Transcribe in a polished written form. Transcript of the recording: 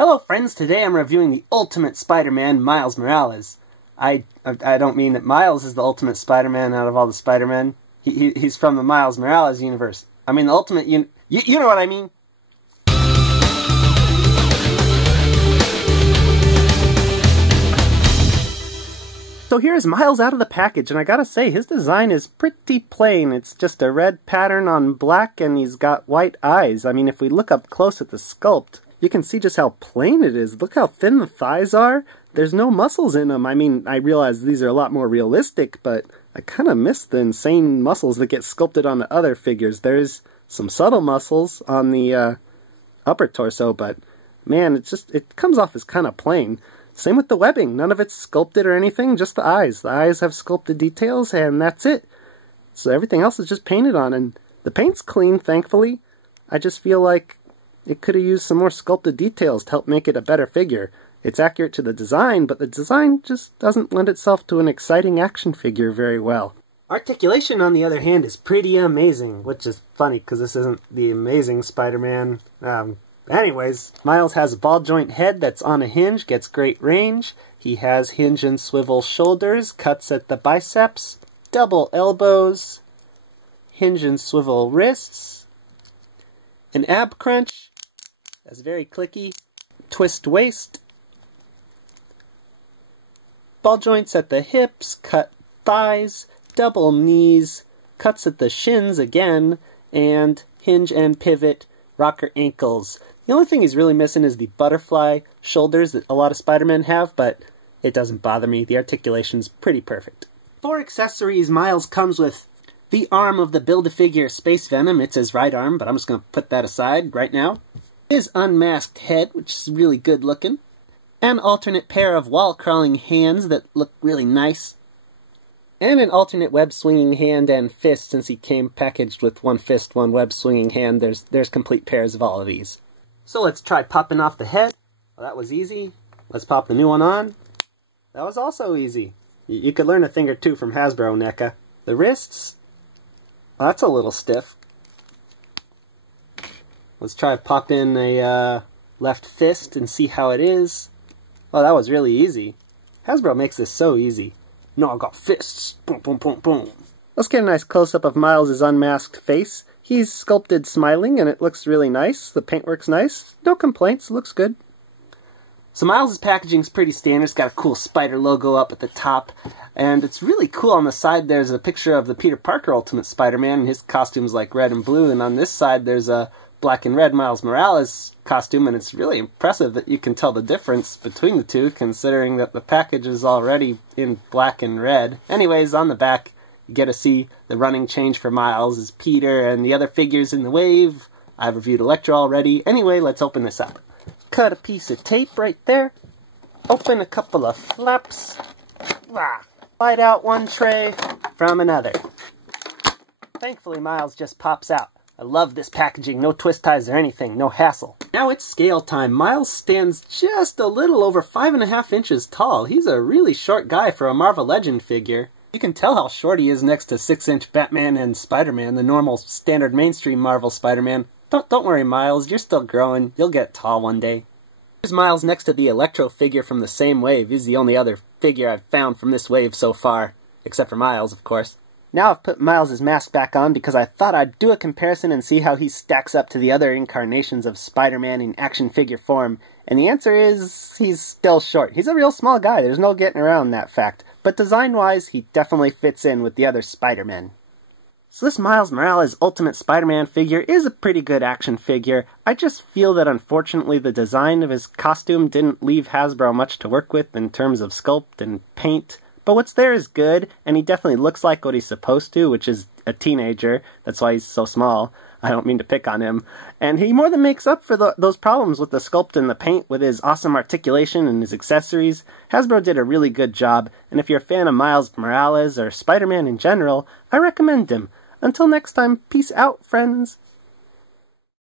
Hello friends, today I'm reviewing the Ultimate Spider-Man, Miles Morales. I don't mean that Miles is the Ultimate Spider-Man out of all the Spider-Men. He's from the Miles Morales universe. I mean the Ultimate, you know what I mean. So here's Miles out of the package, and I gotta say, his design is pretty plain. It's just a red pattern on black, and he's got white eyes. I mean, if we look up close at the sculpt, you can see just how plain it is. Look how thin the thighs are. There's no muscles in them. I mean, I realize these are a lot more realistic, but I kind of miss the insane muscles that get sculpted on the other figures. There's some subtle muscles on the upper torso, but man, it comes off as kind of plain. Same with the webbing. None of it's sculpted or anything, just the eyes. The eyes have sculpted details, and that's it. So everything else is just painted on, and the paint's clean, thankfully. I just feel like it could have used some more sculpted details to help make it a better figure. It's accurate to the design, but the design just doesn't lend itself to an exciting action figure very well. Articulation, on the other hand, is pretty amazing, which is funny because this isn't the Amazing Spider-Man. Anyways, Miles has a ball joint head that's on a hinge, gets great range. He has hinge and swivel shoulders, cuts at the biceps, double elbows, hinge and swivel wrists, an ab crunch, that's very clicky, twist waist, ball joints at the hips, cut thighs, double knees, cuts at the shins again, and hinge and pivot, rocker ankles. The only thing he's really missing is the butterfly shoulders that a lot of Spider-Men have, but it doesn't bother me. The articulation's pretty perfect. For accessories, Miles comes with the arm of the Build-A-Figure Space Venom. It's his right arm, but I'm just going to put that aside right now. His unmasked head, which is really good looking. An alternate pair of wall-crawling hands that look really nice. And an alternate web-swinging hand and fist. Since he came packaged with one fist, one web-swinging hand, there's complete pairs of all of these. So let's try popping off the head. Well, that was easy. Let's pop the new one on. That was also easy. You could learn a thing or two from Hasbro, NECA. The wrists, well, that's a little stiff. Let's try to pop in a left fist and see how it is. Oh, that was really easy. Hasbro makes this so easy. No, I got fists. Boom, boom, boom, boom. Let's get a nice close-up of Miles' unmasked face. He's sculpted smiling, and it looks really nice. The paintwork's nice. No complaints. Looks good. So Miles' packaging's pretty standard. It's got a cool spider logo up at the top. And it's really cool. On the side, there's a picture of the Peter Parker Ultimate Spider-Man, and his costume's like red and blue. And on this side, there's a black and red Miles Morales costume, and it's really impressive that you can tell the difference between the two, considering that the package is already in black and red. Anyways, on the back, you get to see the running change for Miles as Peter and the other figures in the wave. I've reviewed Electro already. Anyway, let's open this up. Cut a piece of tape right there. Open a couple of flaps. Slide out one tray from another. Thankfully, Miles just pops out. I love this packaging. No twist ties or anything. No hassle. Now it's scale time. Miles stands just a little over 5.5 inches tall. He's a really short guy for a Marvel Legend figure. You can tell how short he is next to 6-inch Batman and Spider-Man, the normal standard mainstream Marvel Spider-Man. Don't worry, Miles. You're still growing. You'll get tall one day. Here's Miles next to the Electro figure from the same wave. He's the only other figure I've found from this wave so far. Except for Miles, of course. Now I've put Miles' mask back on because I thought I'd do a comparison and see how he stacks up to the other incarnations of Spider-Man in action figure form. And the answer is, he's still short. He's a real small guy. There's no getting around that fact. But design-wise, he definitely fits in with the other Spider-Men. So this Miles Morales Ultimate Spider-Man figure is a pretty good action figure. I just feel that unfortunately the design of his costume didn't leave Hasbro much to work with in terms of sculpt and paint. But what's there is good, and he definitely looks like what he's supposed to, which is a teenager. That's why he's so small. I don't mean to pick on him. And he more than makes up for those problems with the sculpt and the paint with his awesome articulation and his accessories. Hasbro did a really good job, and if you're a fan of Miles Morales or Spider-Man in general, I recommend him. Until next time, peace out, friends.